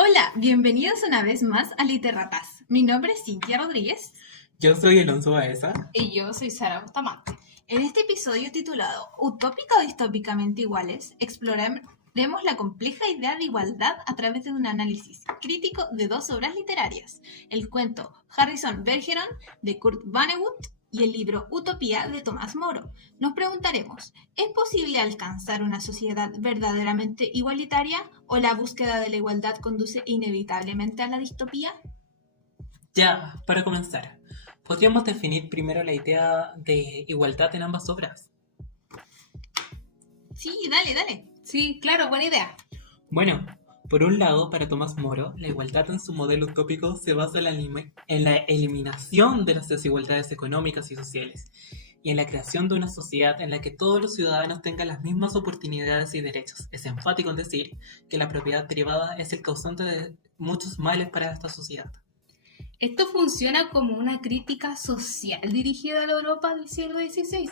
Hola, bienvenidos una vez más a Literratas. Mi nombre es Cintia Rodríguez. Yo soy Alonso Baeza. Y yo soy Sara Bustamante. En este episodio titulado ¿Utópica o distópicamente iguales? Exploraremos la compleja idea de igualdad a través de un análisis crítico de dos obras literarias, el cuento Harrison Bergeron de Kurt Vonnegut y el libro Utopía de Tomás Moro. Nos preguntaremos, ¿es posible alcanzar una sociedad verdaderamente igualitaria o la búsqueda de la igualdad conduce inevitablemente a la distopía? Ya, para comenzar, podríamos definir primero la idea de igualdad en ambas obras. Sí, dale. Sí, claro, buena idea. Bueno, por un lado, para Tomás Moro, la igualdad en su modelo utópico se basa en la eliminación de las desigualdades económicas y sociales y en la creación de una sociedad en la que todos los ciudadanos tengan las mismas oportunidades y derechos. Es enfático en decir que la propiedad privada es el causante de muchos males para esta sociedad. Esto funciona como una crítica social dirigida a la Europa del siglo XVI,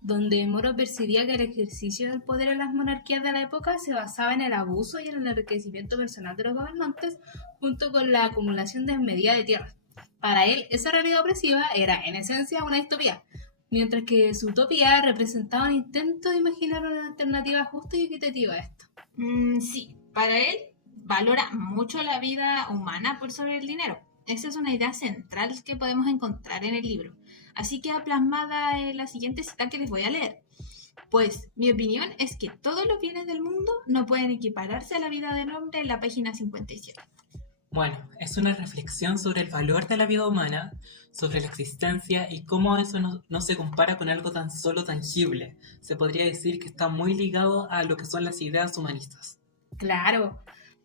donde Moro percibía que el ejercicio del poder en las monarquías de la época se basaba en el abuso y en el enriquecimiento personal de los gobernantes, junto con la acumulación desmedida de tierras. Para él, esa realidad opresiva era, en esencia, una distopía, mientras que su utopía representaba un intento de imaginar una alternativa justa y equitativa a esto. Sí, para él valora mucho la vida humana por sobre el dinero. Esa es una idea central que podemos encontrar en el libro. Así queda plasmada en la siguiente cita que les voy a leer. Pues mi opinión es que todos los bienes del mundo no pueden equipararse a la vida del hombre en la página 57. Bueno, es una reflexión sobre el valor de la vida humana, sobre la existencia y cómo eso no se compara con algo tan solo tangible. Se podría decir que está muy ligado a lo que son las ideas humanistas. Claro,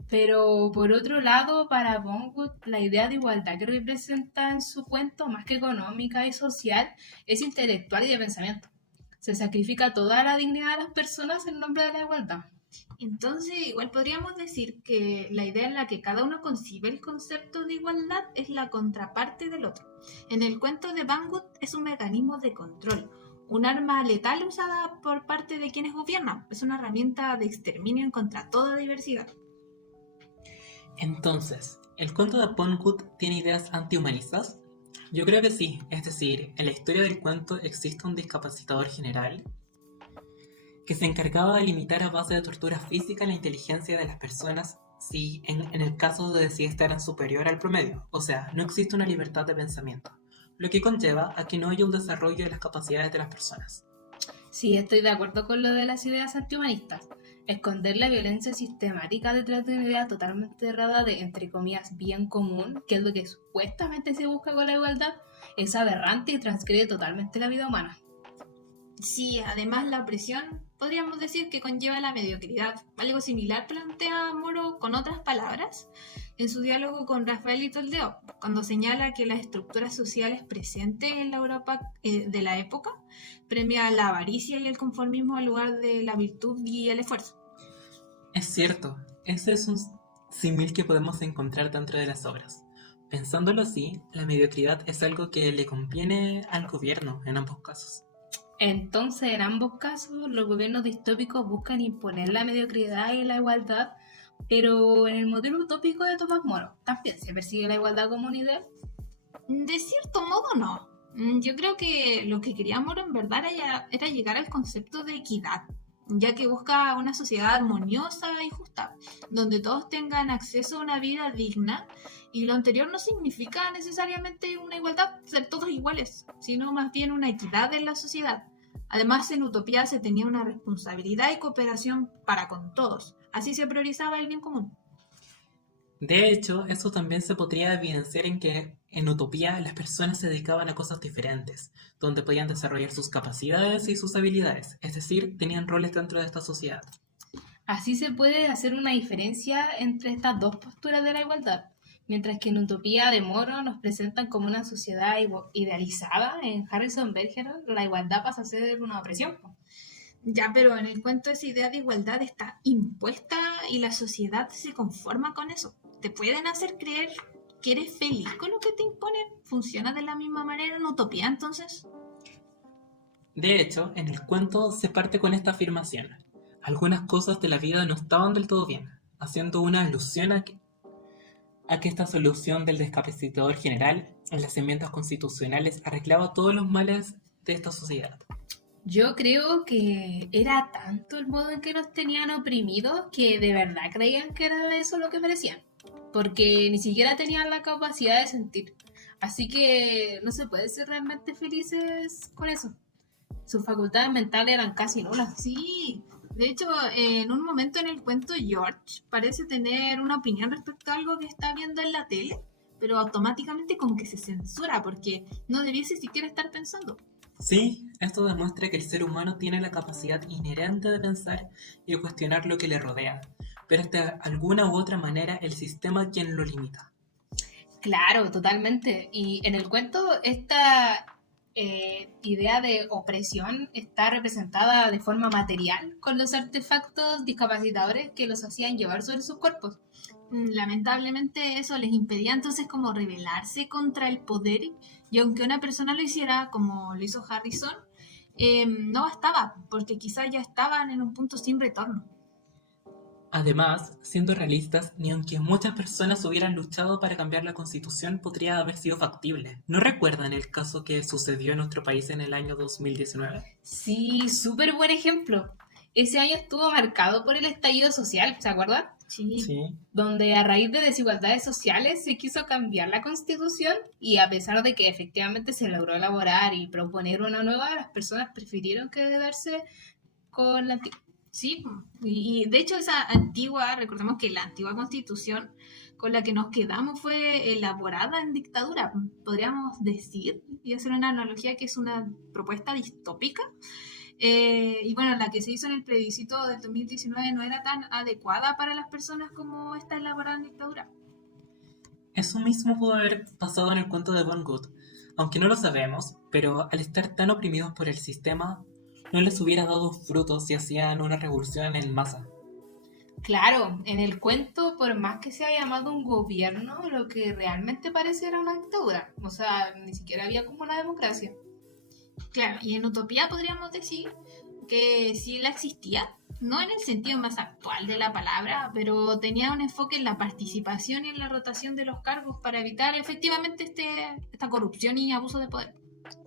pero por otro lado, para Vonnegut, la idea de igualdad que representa en su cuento, más que económica y social, es intelectual y de pensamiento. Se sacrifica toda la dignidad de las personas en nombre de la igualdad. Entonces, igual podríamos decir que la idea en la que cada uno concibe el concepto de igualdad es la contraparte del otro. En el cuento de Vonnegut es un mecanismo de control, un arma letal usada por parte de quienes gobiernan. Es una herramienta de exterminio contra toda diversidad. Entonces, ¿el cuento de Vonnegut tiene ideas antihumanistas? Yo creo que sí, es decir, en la historia del cuento existe un discapacitador general que se encargaba de limitar a base de tortura física la inteligencia de las personas si en el caso de si ésta era superior al promedio, o sea, no existe una libertad de pensamiento, lo que conlleva a que no haya un desarrollo de las capacidades de las personas. Sí, estoy de acuerdo con lo de las ideas antihumanistas. Esconder la violencia sistemática detrás de una idea totalmente errada de, entre comillas, bien común, que es lo que supuestamente se busca con la igualdad, es aberrante y transgrede totalmente la vida humana. Sí, además la opresión podríamos decir que conlleva la mediocridad. Algo similar plantea Moro con otras palabras en su diálogo con Rafael y Toldeo, cuando señala que las estructuras sociales presentes en la Europa de la época premian la avaricia y el conformismo en lugar de la virtud y el esfuerzo. Es cierto, ese es un símil que podemos encontrar dentro de las obras. Pensándolo así, la mediocridad es algo que le conviene al gobierno en ambos casos. Entonces, en ambos casos, los gobiernos distópicos buscan imponer la mediocridad y la igualdad, pero en el modelo utópico de Tomás Moro, ¿también se persigue la igualdad como un ideal? De cierto modo no. Yo creo que lo que quería Moro en verdad era llegar al concepto de equidad, ya que busca una sociedad armoniosa y justa, donde todos tengan acceso a una vida digna, y lo anterior no significa necesariamente una igualdad, ser todos iguales, sino más bien una equidad en la sociedad. Además, en Utopía se tenía una responsabilidad y cooperación para con todos, así se priorizaba el bien común. De hecho, eso también se podría evidenciar en que en Utopía las personas se dedicaban a cosas diferentes, donde podían desarrollar sus capacidades y sus habilidades, es decir, tenían roles dentro de esta sociedad. Así se puede hacer una diferencia entre estas dos posturas de la igualdad. Mientras que en Utopía de Moro nos presentan como una sociedad idealizada, en Harrison Bergeron la igualdad pasa a ser una opresión. Ya, pero en el cuento esa idea de igualdad está impuesta y la sociedad se conforma con eso. Te pueden hacer creer que eres feliz con lo que te imponen. ¿Funciona de la misma manera en Utopía entonces? De hecho, en el cuento se parte con esta afirmación. Algunas cosas de la vida no estaban del todo bien, haciendo una alusión a que esta solución del discapacitador general en las enmiendas constitucionales arreglaba todos los males de esta sociedad. Yo creo que era tanto el modo en que nos tenían oprimidos que de verdad creían que era eso lo que merecían, porque ni siquiera tenían la capacidad de sentir. Así que no se puede ser realmente felices con eso. Sus facultades mentales eran casi nulas. Sí, de hecho, en un momento en el cuento George parece tener una opinión respecto a algo que está viendo en la tele, pero automáticamente como que se censura porque no debiese siquiera estar pensando. Sí, esto demuestra que el ser humano tiene la capacidad inherente de pensar y cuestionar lo que le rodea, pero es de alguna u otra manera el sistema quien lo limita. Claro, totalmente. Y en el cuento esta idea de opresión está representada de forma material con los artefactos discapacitadores que los hacían llevar sobre sus cuerpos. Lamentablemente eso les impedía entonces como rebelarse contra el poder y aunque una persona lo hiciera como lo hizo Harrison, no bastaba porque quizás ya estaban en un punto sin retorno. Además, siendo realistas, ni aunque muchas personas hubieran luchado para cambiar la constitución podría haber sido factible. ¿No recuerdan el caso que sucedió en nuestro país en el año 2019? Sí, súper buen ejemplo. Ese año estuvo marcado por el estallido social, ¿se acuerdan? Sí. Donde a raíz de desigualdades sociales se quiso cambiar la constitución y a pesar de que efectivamente se logró elaborar y proponer una nueva, las personas prefirieron quedarse con la antigua. Sí, y de hecho esa antigua, recordemos que la antigua constitución con la que nos quedamos fue elaborada en dictadura, podríamos decir, y hacer una analogía que es una propuesta distópica. Y bueno, la que se hizo en el plebiscito del 2019 no era tan adecuada para las personas como esta elaborada en dictadura. Eso mismo pudo haber pasado en el cuento de Vonnegut, aunque no lo sabemos, pero al estar tan oprimidos por el sistema, no les hubiera dado frutos si hacían una revolución en masa. Claro, en el cuento, por más que se haya llamado un gobierno, lo que realmente parece era una dictadura. O sea, ni siquiera había como una democracia. Claro, y en utopía podríamos decir que sí la existía, no en el sentido más actual de la palabra, pero tenía un enfoque en la participación y en la rotación de los cargos para evitar efectivamente esta corrupción y abuso de poder.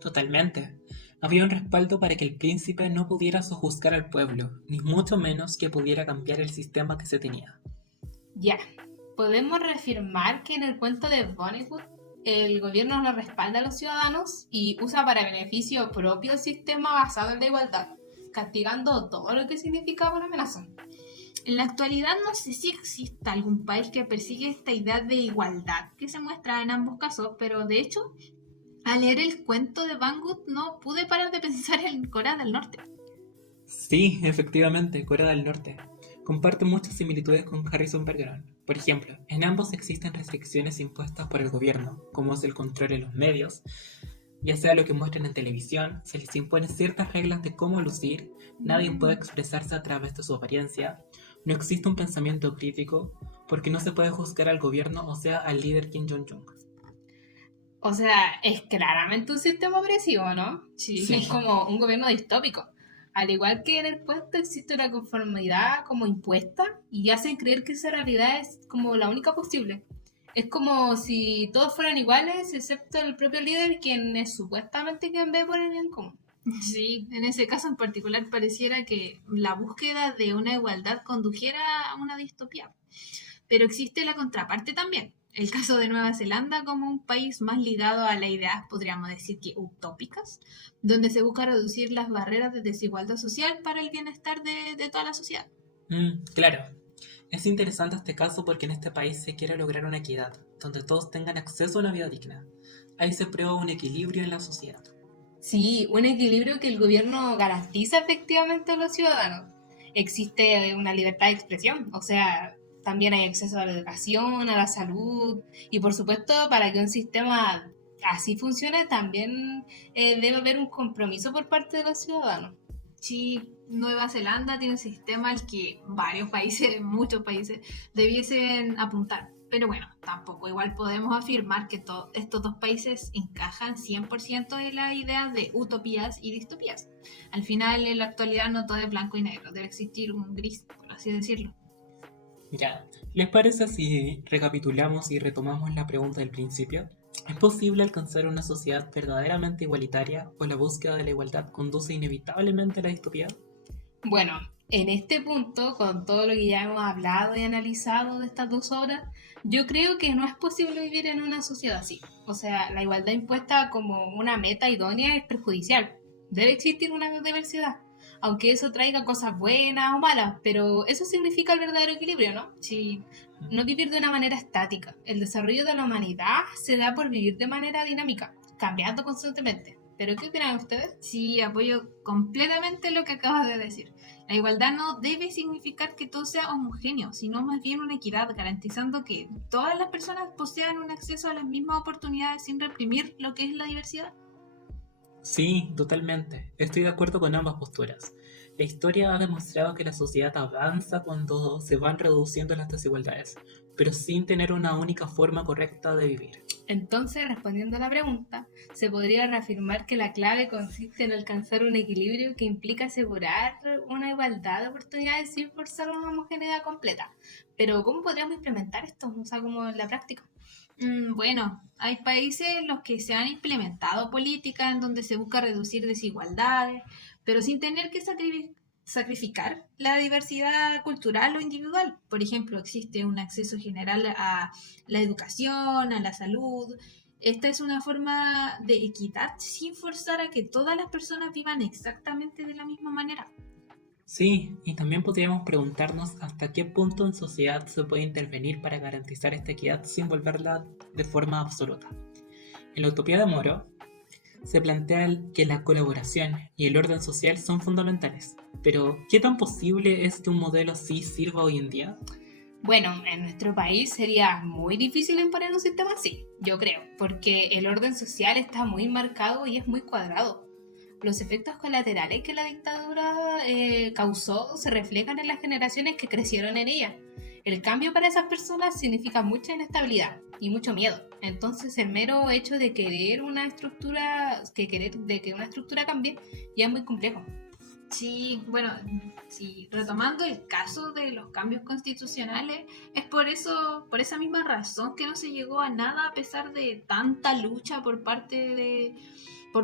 Totalmente. Había un respaldo para que el príncipe no pudiera sojuzgar al pueblo, ni mucho menos que pudiera cambiar el sistema que se tenía. Ya, podemos reafirmar que en el cuento de Vonnegut el gobierno no respalda a los ciudadanos y usa para beneficio propio el sistema basado en la igualdad, castigando todo lo que significaba una amenaza. En la actualidad no sé si existe algún país que persigue esta idea de igualdad que se muestra en ambos casos, pero de hecho, al leer el cuento de Vonnegut no pude parar de pensar en Corea del Norte. Sí, efectivamente, Corea del Norte. Comparte muchas similitudes con Harrison Bergeron. Por ejemplo, en ambos existen restricciones impuestas por el gobierno, como es el control en los medios, ya sea lo que muestran en televisión, se les imponen ciertas reglas de cómo lucir, nadie puede expresarse a través de su apariencia, no existe un pensamiento crítico, porque no se puede juzgar al gobierno o sea al líder Kim Jong-un. O sea, es claramente un sistema opresivo, ¿no? Sí. Es como un gobierno distópico. Al igual que en el cuento existe una conformidad como impuesta y hacen creer que esa realidad es como la única posible. Es como si todos fueran iguales excepto el propio líder, quien es supuestamente quien ve por el bien común. Sí, en ese caso en particular pareciera que la búsqueda de una igualdad condujera a una distopía. Pero existe la contraparte también. El caso de Nueva Zelanda como un país más ligado a las ideas, podríamos decir que utópicas, donde se busca reducir las barreras de desigualdad social para el bienestar de toda la sociedad. Claro. Es interesante este caso porque en este país se quiere lograr una equidad, donde todos tengan acceso a una vida digna. Ahí se prueba un equilibrio en la sociedad. Sí, un equilibrio que el gobierno garantiza efectivamente a los ciudadanos. Existe una libertad de expresión, o sea, también hay acceso a la educación, a la salud y por supuesto para que un sistema así funcione también debe haber un compromiso por parte de los ciudadanos. Sí, Nueva Zelanda tiene un sistema al que varios países, muchos países, debiesen apuntar. Pero bueno, tampoco igual podemos afirmar que estos dos países encajan 100% en la idea de utopías y distopías. Al final, en la actualidad no todo es blanco y negro, debe existir un gris, por así decirlo. Ya, ¿les parece si recapitulamos y retomamos la pregunta del principio? ¿Es posible alcanzar una sociedad verdaderamente igualitaria o la búsqueda de la igualdad conduce inevitablemente a la distopía? Bueno, en este punto, con todo lo que ya hemos hablado y analizado de estas 2 horas, yo creo que no es posible vivir en una sociedad así. O sea, la igualdad impuesta como una meta idónea es perjudicial. Debe existir una diversidad, aunque eso traiga cosas buenas o malas, pero eso significa el verdadero equilibrio, ¿no? Si no vivir de una manera estática. El desarrollo de la humanidad se da por vivir de manera dinámica, cambiando constantemente. ¿Pero qué opinan ustedes? Sí, apoyo completamente lo que acabas de decir. La igualdad no debe significar que todo sea homogéneo, sino más bien una equidad, garantizando que todas las personas posean un acceso a las mismas oportunidades sin reprimir lo que es la diversidad. Sí, totalmente. Estoy de acuerdo con ambas posturas. La historia ha demostrado que la sociedad avanza cuando se van reduciendo las desigualdades, pero sin tener una única forma correcta de vivir. Entonces, respondiendo a la pregunta, se podría reafirmar que la clave consiste en alcanzar un equilibrio que implica asegurar una igualdad de oportunidades sin forzar una homogeneidad completa. Pero, ¿cómo podríamos implementar esto? O sea, como en la práctica. Bueno, hay países en los que se han implementado políticas en donde se busca reducir desigualdades, pero sin tener que sacrificar la diversidad cultural o individual. Por ejemplo, existe un acceso general a la educación, a la salud. Esta es una forma de equidad sin forzar a que todas las personas vivan exactamente de la misma manera. Sí, y también podríamos preguntarnos hasta qué punto en sociedad se puede intervenir para garantizar esta equidad sin volverla de forma absoluta. En la utopía de Moro se plantea que la colaboración y el orden social son fundamentales, pero ¿qué tan posible es que un modelo así sirva hoy en día? Bueno, en nuestro país sería muy difícil imponer un sistema así, yo creo, porque el orden social está muy marcado y es muy cuadrado. Los efectos colaterales que la dictadura causó se reflejan en las generaciones que crecieron en ella. El cambio para esas personas significa mucha inestabilidad y mucho miedo. Entonces, el mero hecho de querer una estructura, de que una estructura cambie, ya es muy complejo. Sí, bueno, sí, retomando el caso de los cambios constitucionales, es por eso, por esa misma razón que no se llegó a nada a pesar de tanta lucha por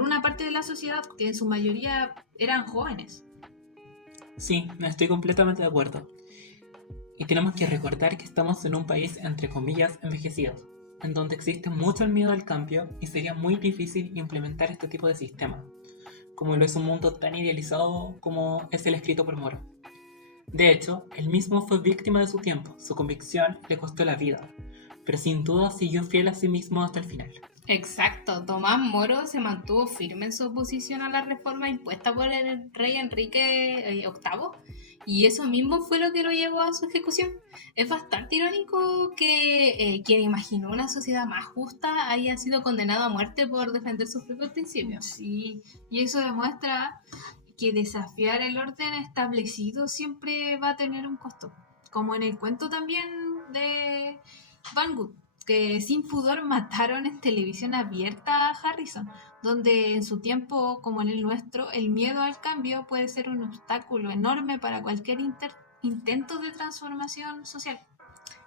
una parte de la sociedad que en su mayoría eran jóvenes. Sí, estoy completamente de acuerdo. Y tenemos que recordar que estamos en un país, entre comillas, envejecido, en donde existe mucho el miedo al cambio y sería muy difícil implementar este tipo de sistema, como lo es un mundo tan idealizado como es el escrito por Moro. De hecho, él mismo fue víctima de su tiempo, su convicción le costó la vida, pero sin duda siguió fiel a sí mismo hasta el final. Exacto, Tomás Moro se mantuvo firme en su oposición a la reforma impuesta por el rey Enrique VIII y eso mismo fue lo que lo llevó a su ejecución. Es bastante irónico que quien imaginó una sociedad más justa haya sido condenado a muerte por defender sus propios principios. Sí, y eso demuestra que desafiar el orden establecido siempre va a tener un costo. Como en el cuento también de Van Gogh, que sin pudor mataron en televisión abierta a Harrison, donde en su tiempo, como en el nuestro, el miedo al cambio puede ser un obstáculo enorme para cualquier intento de transformación social.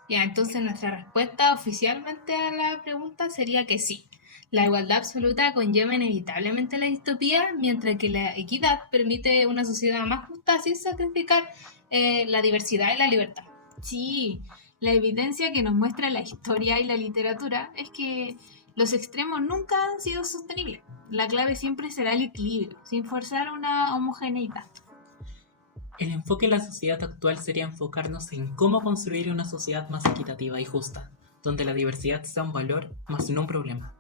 Ya, entonces nuestra respuesta oficialmente a la pregunta sería que sí. La igualdad absoluta conlleva inevitablemente la distopía, mientras que la equidad permite una sociedad más justa sin sacrificar la diversidad y la libertad. Sí, la evidencia que nos muestra la historia y la literatura es que los extremos nunca han sido sostenibles. La clave siempre será el equilibrio, sin forzar una homogeneidad. El enfoque en la sociedad actual sería enfocarnos en cómo construir una sociedad más equitativa y justa, donde la diversidad sea un valor más no un problema.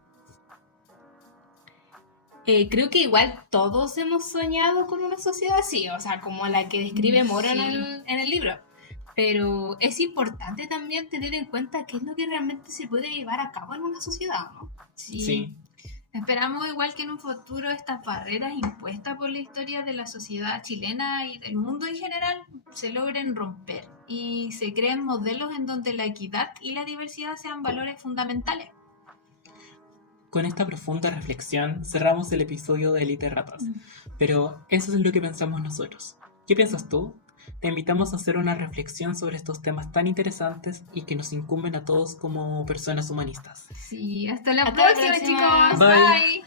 Creo que igual todos hemos soñado con una sociedad así, o sea, como la que describe Moro Sí. en el libro. Pero es importante también tener en cuenta qué es lo que realmente se puede llevar a cabo en una sociedad, ¿no? Sí. Esperamos igual que en un futuro estas barreras impuestas por la historia de la sociedad chilena y del mundo en general se logren romper y se creen modelos en donde la equidad y la diversidad sean valores fundamentales. Con esta profunda reflexión cerramos el episodio de Elite Ratas, pero eso es lo que pensamos nosotros. ¿Qué piensas tú? te invitamos a hacer una reflexión sobre estos temas tan interesantes y que nos incumben a todos como personas humanistas. Sí, hasta la Hasta la próxima, próxima. chicos. Bye. Bye.